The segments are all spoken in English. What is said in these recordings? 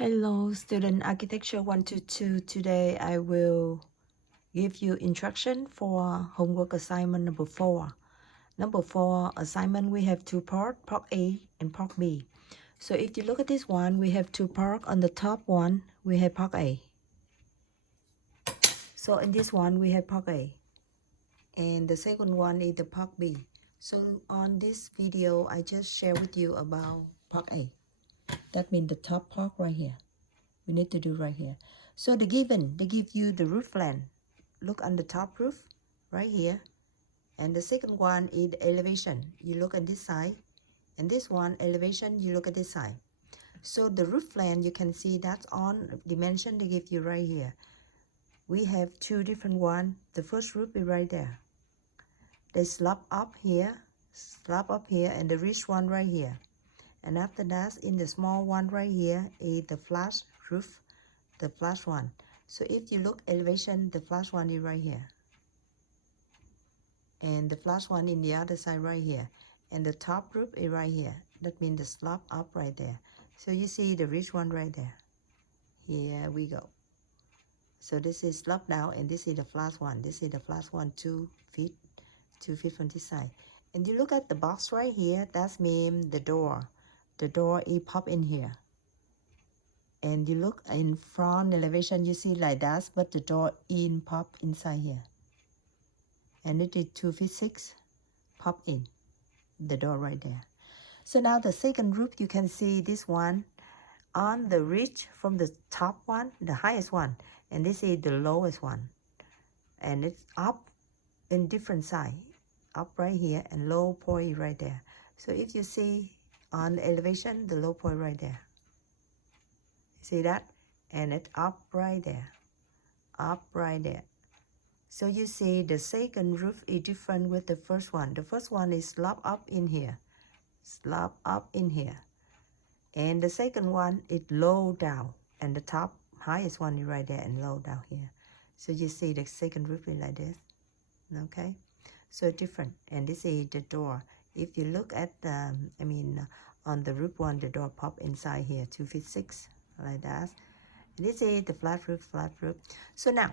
Hello, student architecture 122. Today I will give you instruction for homework assignment number 4. Number 4 assignment, we have two parts, part A and part B. So if you look at this one, we have two parts. On the top one, we have part A. So in this one, we have part A. And the second one is the part B. So on this video, I just share with you about part A. That means the top part right here. We need to do right here. So they give you the roof plan. Look on the top roof right here. And the second one is the elevation. You look at this side. And this one, elevation, you look at this side. So the roof plan, you can see that's on dimension they give you right here. We have two different ones. The first roof is right there. They slab up here, and the ridge one right here. And after that, in the small one right here is the flash roof, the flash one. So if you look elevation, the flash one is right here. And the flash one in the other side right here. And the top roof is right here. That means the slab up right there. So you see the ridge one right there. Here we go. So this is slab down and this is the flash one. This is the flash one, 2 feet from this side. And you look at the box right here, that means the door. The door is pop in here. And you look in front elevation, you see like that, but the door in pop inside here. And it is 2 feet 6, pop in the door right there. So now the second roof, you can see this one on the ridge from the top one, the highest one. And this is the lowest one. And it's up in different side. Up right here and low point right there. So if you see on the elevation, the low point right there. See that? And it's up right there. Up right there. So you see the second roof is different with the first one. The first one is slab up in here. Slab up in here. And the second one is low down. And the top highest one is right there and low down here. So you see the second roof is like this. Okay? So different. And this is the door. If you look at the, on the roof one, the door pop inside here, 2 feet 6, like that. And this is the flat roof. So now,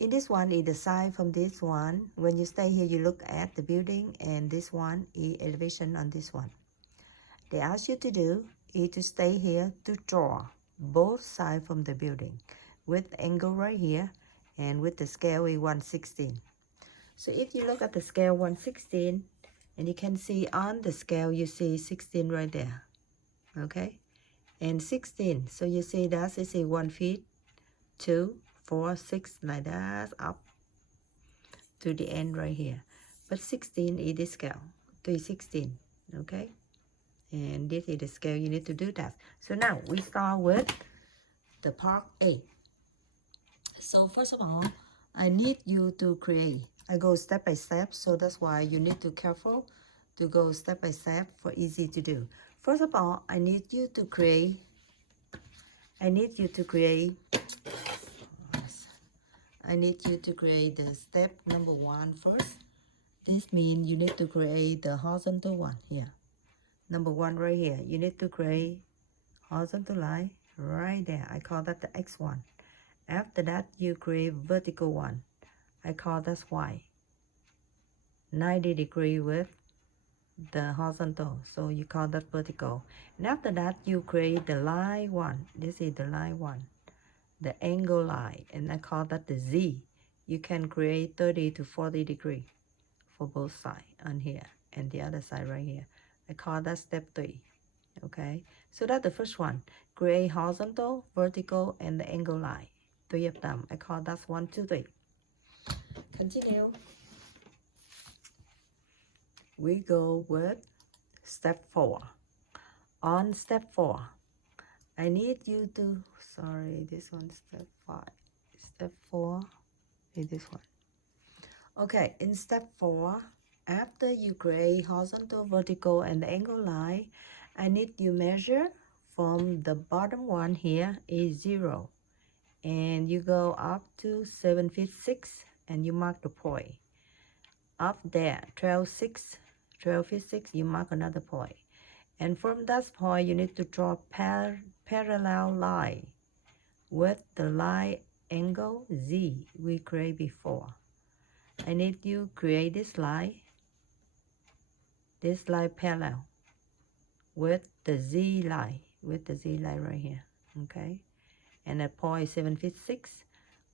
in this one is the side from this one. When you stay here, you look at the building, and this one is elevation on this one. They ask you to do is to stay here to draw both sides from the building with the angle right here, and with the scale is 1/16. So if you look at the scale 1/16, and you can see on the scale, you see 16 right there, okay? And 16, so you see that is 1 feet, 2, 4, 6, like that, up to the end right here. But 16 is the scale, 3/16, okay? And this is the scale, you need to do that. So now we start with the part A. So first of all, I need you to create. I go step by step, so that's why you need to be careful to go step by step for easy to do. First of all, I need you to create the step number 1 first. This means you need to create the horizontal one here. Number 1 right here. You need to create horizontal line right there. I call that the X1. After that, you create vertical one. I call that Y. 90 degree with the horizontal, so you call that vertical. And after that, you create the line one. This is the line one, the angle line, and I call that the Z. You can create 30 to 40 degree for both sides on here and the other side right here. I call that step 3. Okay, so that's the first one. Create horizontal, vertical, and the angle line. 3 of them. I call that 1, 2, 3. Continue. We go with step 4. On step 4, I need you to, sorry, this one, step 5. Step 4 is this one. Okay, in step 4, after you create horizontal, vertical, and the angle line, I need you measure from the bottom one here is 0. And you go up to 7 feet 6, and you mark the point. Up there, 12 feet 6, you mark another point. And from that point, you need to draw parallel line with the line angle Z we create before. I need you create this line parallel with the Z line, right here, okay? And at point 7 feet 6,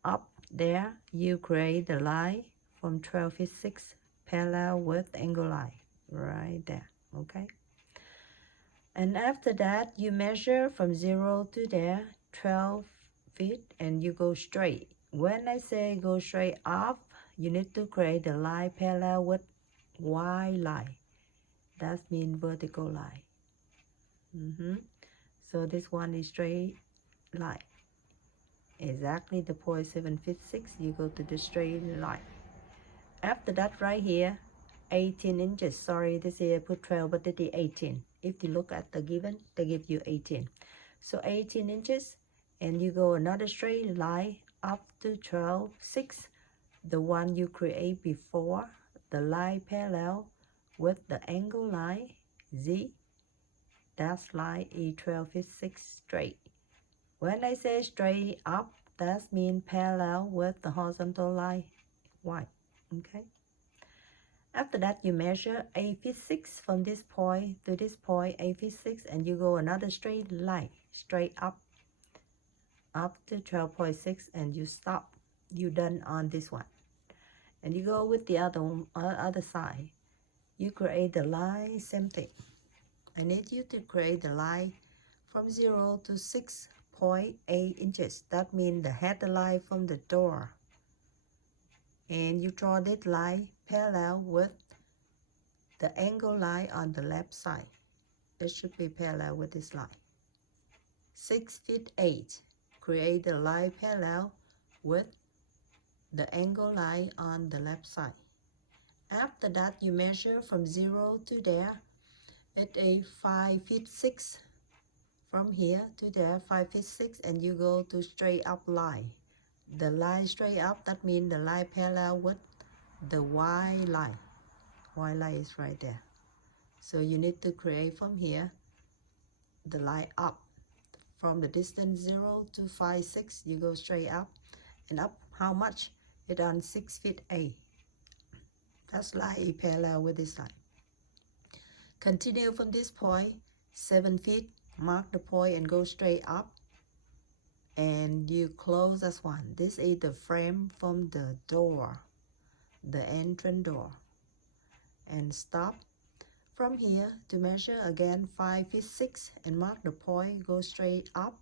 up there, you create the line from 12 feet 6 parallel with angle line, right there, okay? And after that, you measure from 0 to there, 12 feet, and you go straight. When I say go straight up, you need to create the line parallel with Y line. That means vertical line. So this one is straight line. Exactly the point 7 feet 6, you go to the straight line. After that, right here, 18 inches. Sorry, this here put 12, but it is 18. If you look at the given, they give you 18. So 18 inches, and you go another straight line up to 12, 6. The one you create before, the line parallel with the angle line, Z. That line is 12 feet 6 straight. When I say straight up, that means parallel with the horizontal line, Y. Okay? After that, you measure 8 feet 6 from this point to this point, 8 feet 6, and you go another straight line, straight up to 12.6, and you stop. You're done on this one. And you go with the other side. You create the line, same thing. I need you to create the line from 0 to 6.8 inches. That means the head line from the door. And you draw that line parallel with the angle line on the left side. It should be parallel with this line. 6 feet 8. Create the line parallel with the angle line on the left side. After that, you measure from 0 to there. It is 5 feet 6. From here to there, 5 feet 6, and you go to straight up line. The line straight up, that means the line parallel with the Y line. Y line is right there. So you need to create from here the line up. From the distance 0 to 5, 6, you go straight up. And up how much? It's on 6 feet 8. That's line is parallel with this line. Continue from this point, 7 feet, mark the point and go straight up. And you close this one. This is the frame from the door, the entrance door. And stop from here to measure again 5 feet 6 and mark the point, go straight up.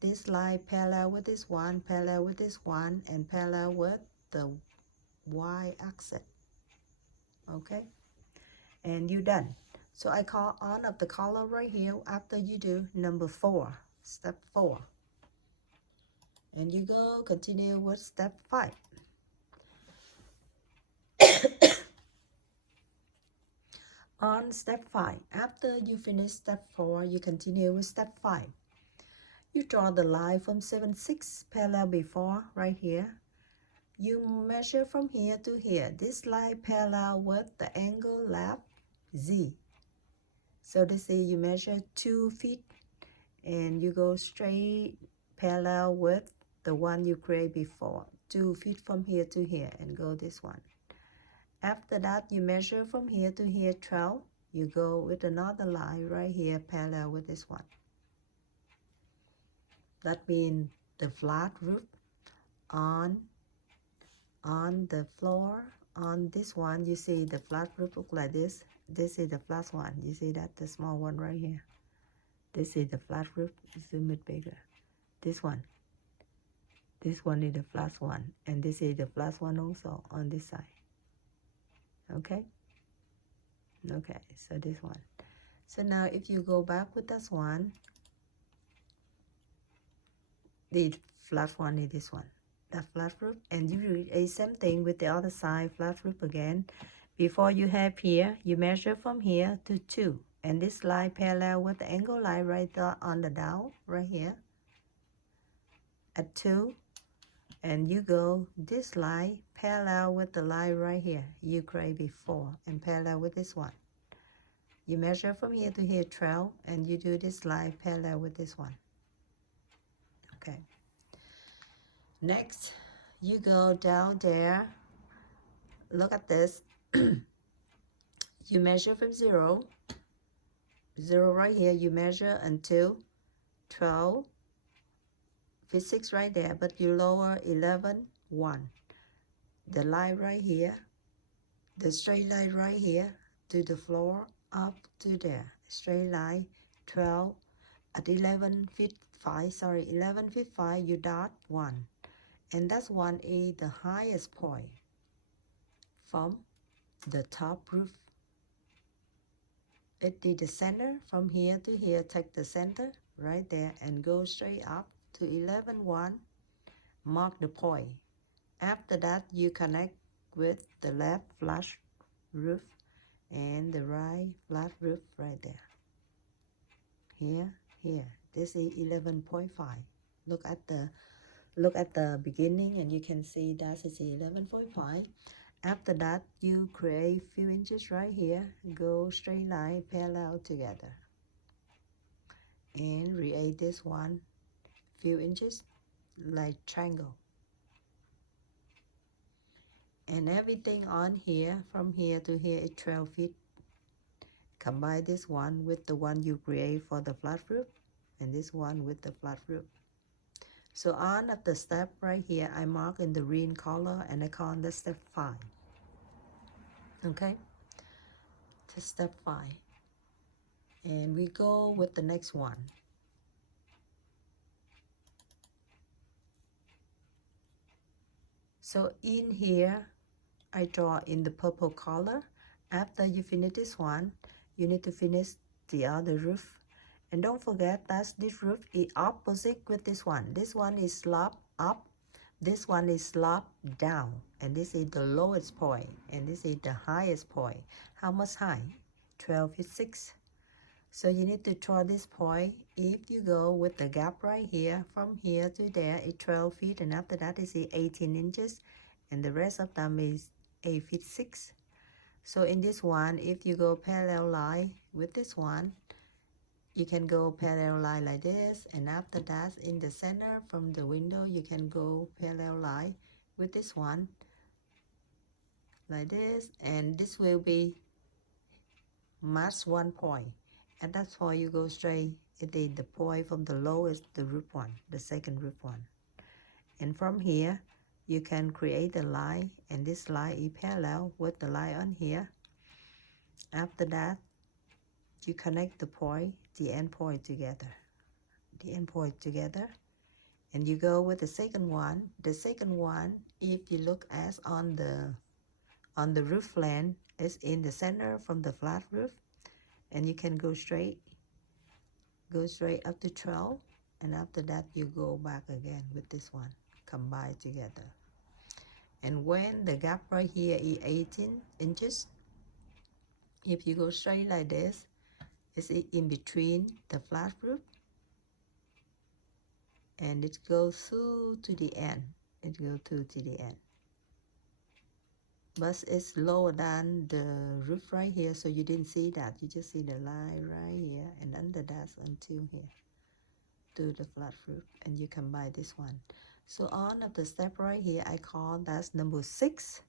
This line parallel with this one, parallel with this one, and parallel with the Y axis. Okay? And you're done. So I call on of the color right here after you do number 4, step 4. And you go continue with step 5. On step 5, after you finish step 4, you continue with step 5. You draw the line from 7, 6 parallel before right here. You measure from here to here. This line parallel with the angle left Z. So this is you measure 2 feet and you go straight parallel with the one you create before. 2 feet from here to here and go this one. After that, you measure from here to here 12. You go with another line right here parallel with this one. That means the flat roof on the floor. On this one, you see the flat roof look like this. This is the flat one. You see that, the small one right here. This is the flat roof. Zoom it bigger. This one is the flat one. And this is the flat one also on this side. Okay? Okay, so this one. So now if you go back with this one, the flat one is this one. That flat roof, and you do the same thing with the other side, flat roof again. Before you have here, you measure from here to 2, and this line parallel with the angle line right there on the down right here at 2, and you go this line parallel with the line right here you create before and parallel with this one. You measure from here to here 12, and you do this line parallel with this one. Okay. Next, you go down there. Look at this. You measure from 0 right here. You measure until 12, fit 6 right there, but you lower 11, 1. The line right here, the straight line right here to the floor, up to there. Straight line, 12, at 11 feet 5, sorry, 11 feet 5, you dot 1. And that's 1 is the highest point from the top roof. It is the center from here to here. Take the center right there and go straight up to 11, 1. Mark the point. After that, you connect with the left flat roof and the right flat roof right there. Here. This is 11.5. Look at the beginning, and you can see that is 11.5. After that, you create few inches right here. Go straight line parallel together, and create this one few inches like triangle. And everything on here, from here to here, is 12 feet. Combine this one with the one you create for the flat roof, and this one with the flat roof. So on of the step right here, I mark in the green color, and I call the step 5. Okay, to step 5. And we go with the next one. So in here, I draw in the purple color. After you finish this one, you need to finish the other roof. And don't forget that this roof is opposite with this one. This one is slope up, this one is slope down. And this is the lowest point, and this is the highest point. How much high? 12 feet 6. So you need to draw this point. If you go with the gap right here, from here to there is 12 feet, and after that is 18 inches, and the rest of them is 8 feet 6. So in this one, if you go parallel line with this one, you can go parallel line like this, and after that in the center from the window, you can go parallel line with this one like this, and this will be match 1 point. And that's why you go straight. It is the point from the lowest, the roof one, the second roof one. And from here, you can create a line, and this line is parallel with the line on here. After that, you connect the point, the end point together. The end point together. And you go with the second one. The second one, if you look as on the roof land, is in the center from the flat roof. And you can go straight up to 12, and after that you go back again with this one, combine together. And when the gap right here is 18 inches, if you go straight like this, it's in between the flat roof, and it goes through to the end. But it's lower than the roof right here, so you didn't see that. You just see the line right here, and under that until here to the flat roof, and you combine this one. So on of the step right here, I call that number 6.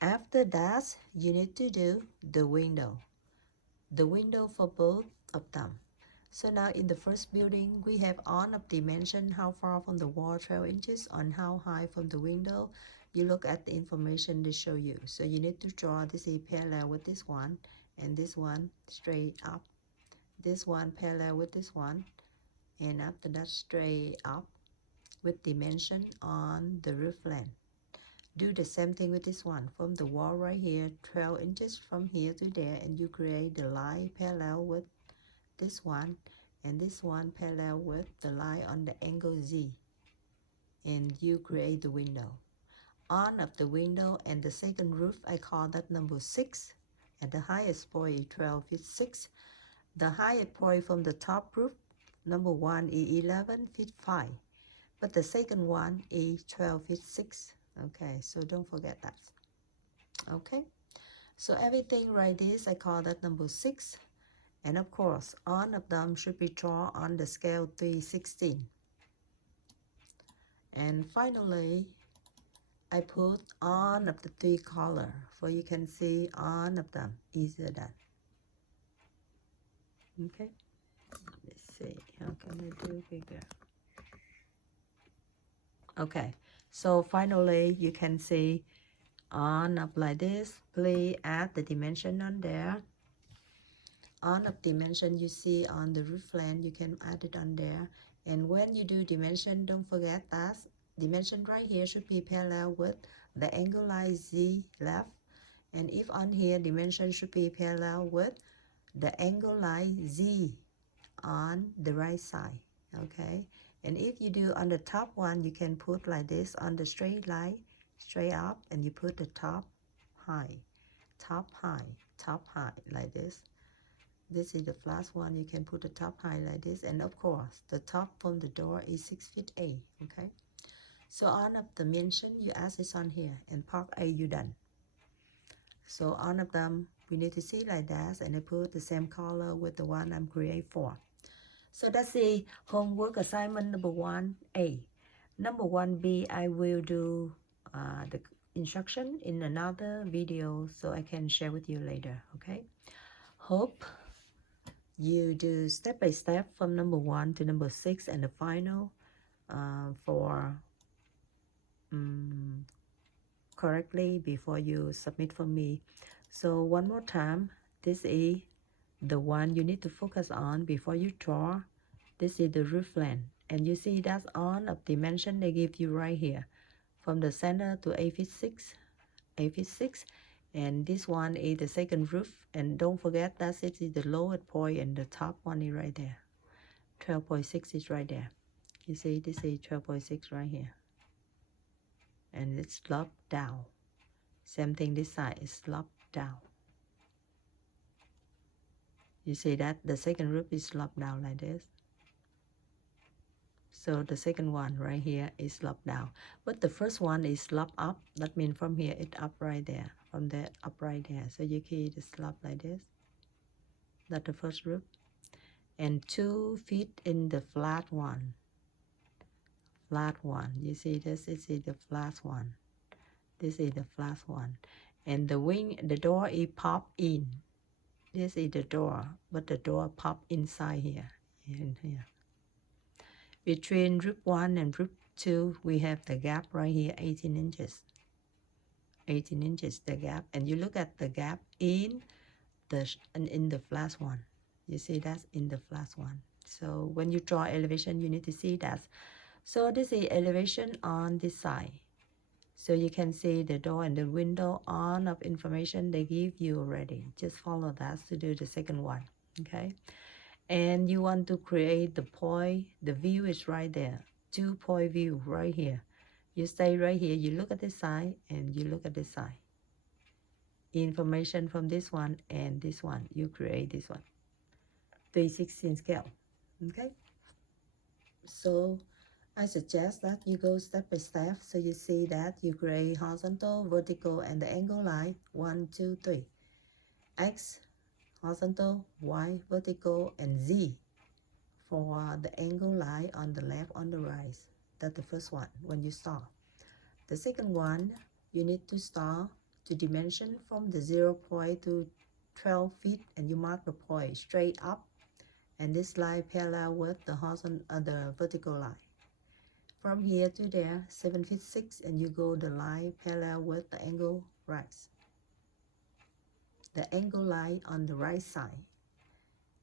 After that, you need to do the window for both of them. So now in the first building, we have on of dimension, how far from the wall 12 inches, on how high from the window. You look at the information they show you. So you need to draw this is parallel with this one, and this one straight up. This one parallel with this one, and after that straight up with dimension on the roof line. Do the same thing with this one. From the wall right here, 12 inches from here to there, and you create the line parallel with this one, and this one parallel with the line on the angle Z, and you create the window. On of the window and the second roof, I call that number 6. At the highest point is 12 feet 6. The highest point from the top roof, number 1 is 11 feet 5. But the second one is 12 feet 6. Okay, so don't forget that. Okay, so everything right this, I call that number 6. And of course, all of them should be drawn on the scale 3/16. And finally, I put all of the 3 color, for you can see all of them easier than. Okay, let's see, how can I do bigger? Okay, so finally you can see on up like this. Please add the dimension on there. On of dimension you see on the roof line, you can add it on there. And when you do dimension, don't forget that dimension right here should be parallel with the angle line Z left. And if on here, dimension should be parallel with the angle line Z on the right side. Okay, and if you do on the top one, you can put like this on the straight line, straight up, and you put the top high, top high, top high, like this. This is the last one. You can put the top high like this, and of course the top from the door is 6 feet 8. Okay, so on of the dimension you add this on here, and part A you done. So all of them we need to see like that, and I put the same color with the one I'm creating for. So that's the homework assignment number 1A. Number 1B, I will do the instruction in another video so I can share with you later. Okay, hope you do step by step from number 1 to number 6 and the final for correctly before you submit for me. So one more time, this is the one you need to focus on before you draw. This is the roof line, and you see that's on of dimension they give you right here, from the center to 8 feet 6, 8 feet 6, and this one is the second roof. And don't forget that it is the lowest point, and the top one is right there. 12.6 is right there. You see, this is 12.6 right here, and it's sloped down. Same thing this side is sloped down. You see that the second roof is sloped down like this. So the second one right here is sloped down, but the first one is sloped up. That means from here it's up right there, from there up right there. So you key the slope like this. That's the first roof. And 2 feet in the flat one. Flat one. You see this is the flat one. This is the flat one. And the wing, the door is pop in. This is the door, but the door pop inside here. In here. Between roof 1 and roof 2, we have the gap right here, 18 inches. 18 inches, the gap. And you look at the gap in the flat one. You see that's in the flat one. So when you draw elevation, you need to see that. So this is elevation on this side. So you can see the door and the window, on of information they give you already. Just follow that to do the second one. Okay. And you want to create the point, the view is right there. 2-point view right here. You stay right here, you look at this side and you look at this side. Information from this one and this one, you create this one. 3/16 scale. Okay. So I suggest that you go step by step, so you see that you create horizontal, vertical, and the angle line 1, 2, 3. X, horizontal, Y, vertical, and Z for the angle line on the left, on the right. That's the first one when you start. The second one, you need to start to dimension from the 0 point to 12 feet, and you mark the point straight up, and this line parallel with the horizontal, the vertical line. From here to there, 7 feet 6, and you go the line parallel with the angle right. The angle line on the right side.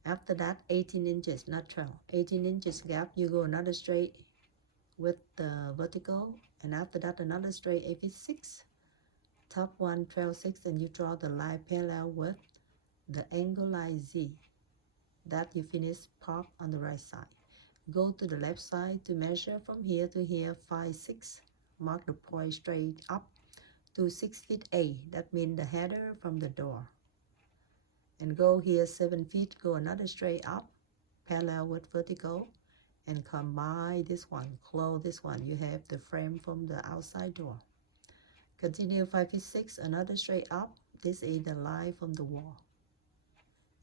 After that, 18 inches, not 12. 18 inches gap, you go another straight with the vertical, and after that another straight 8 feet 6. Top one 12.6, and you draw the line parallel with the angle line Z. That you finish part on the right side. Go to the left side to measure from here to here 5, 6. Mark the point straight up to 6 feet 8. That means the header from the door. And go here 7 feet, go another straight up, parallel with vertical, and combine this one, close this one. You have the frame from the outside door. Continue 5 feet 6, another straight up. This is the line from the wall.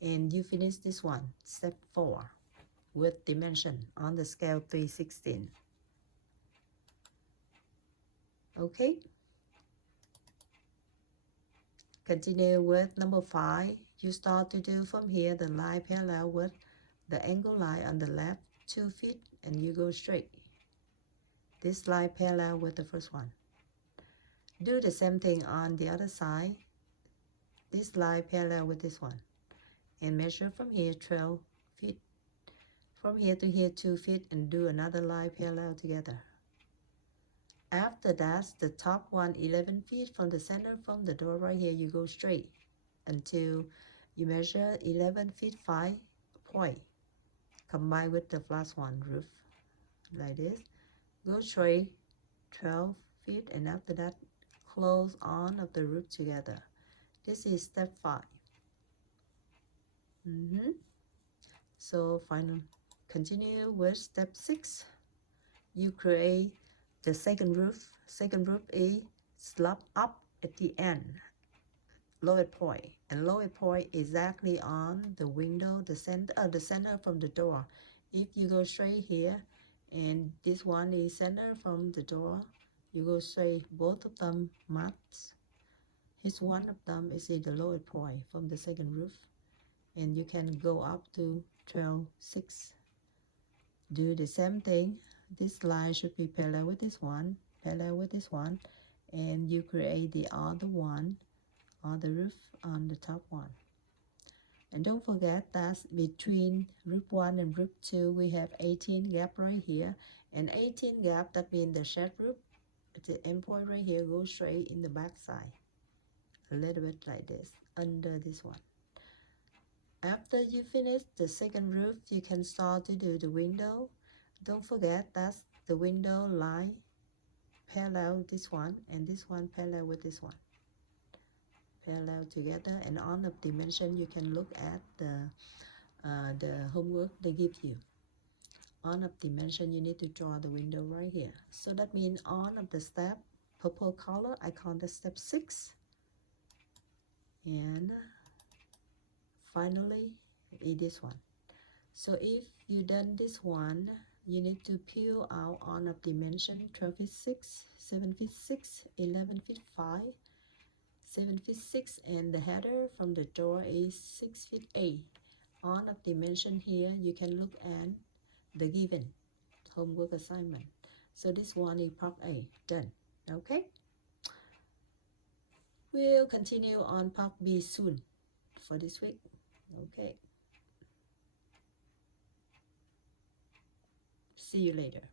and you finish this one, step 4, with dimension on the scale 3/16. Okay, continue with number 5. You start to do from here the line parallel with the angle line on the left 2 feet, and you go straight. This line parallel with the first one. Do the same thing on the other side. This line parallel with this one, and measure from here 12 feet. From here to here 2 feet, and do another line parallel together. After that, the top one 11 feet from the center, from the door right here, you go straight until you measure 11 feet 5 point. Combine with the last one, roof, like this. Go straight 12 feet, and after that, close on of the roof together. This is step 5. So final, continue with step 6. You create the second roof. Second roof is slab up at the end, lower point, and lower point exactly on the window, the center from the door. If you go straight here, and this one is center from the door, you go straight, both of them match. Each one of them is in the lower point from the second roof, and you can go up to 12/6. Do the same thing. This line should be parallel with this one, and you create the other one on the roof on the top one. And don't forget that between roof 1 and roof 2 we have 18 gap right here, and 18 gap, that means the shed roof, the end point right here, goes straight in the back side, a little bit like this, under this one. After you finish the second roof, you can start to do the window. Don't forget that the window line parallel this one, and this one parallel with this one, parallel together. And on the dimension, you can look at the homework they give you. On of dimension, you need to draw the window right here. So that means on of the step, purple color, I call the step 6. And finally, is this one. So if you done this one, you need to peel out on of dimension 12 feet 6, 7 feet 6, 11 feet 5, 7 feet 6, and the header from the door is 6 feet 8. On of dimension here, you can look at the given homework assignment. So this one is part A, done. Okay? We'll continue on part B soon for this week. Okay. See you later.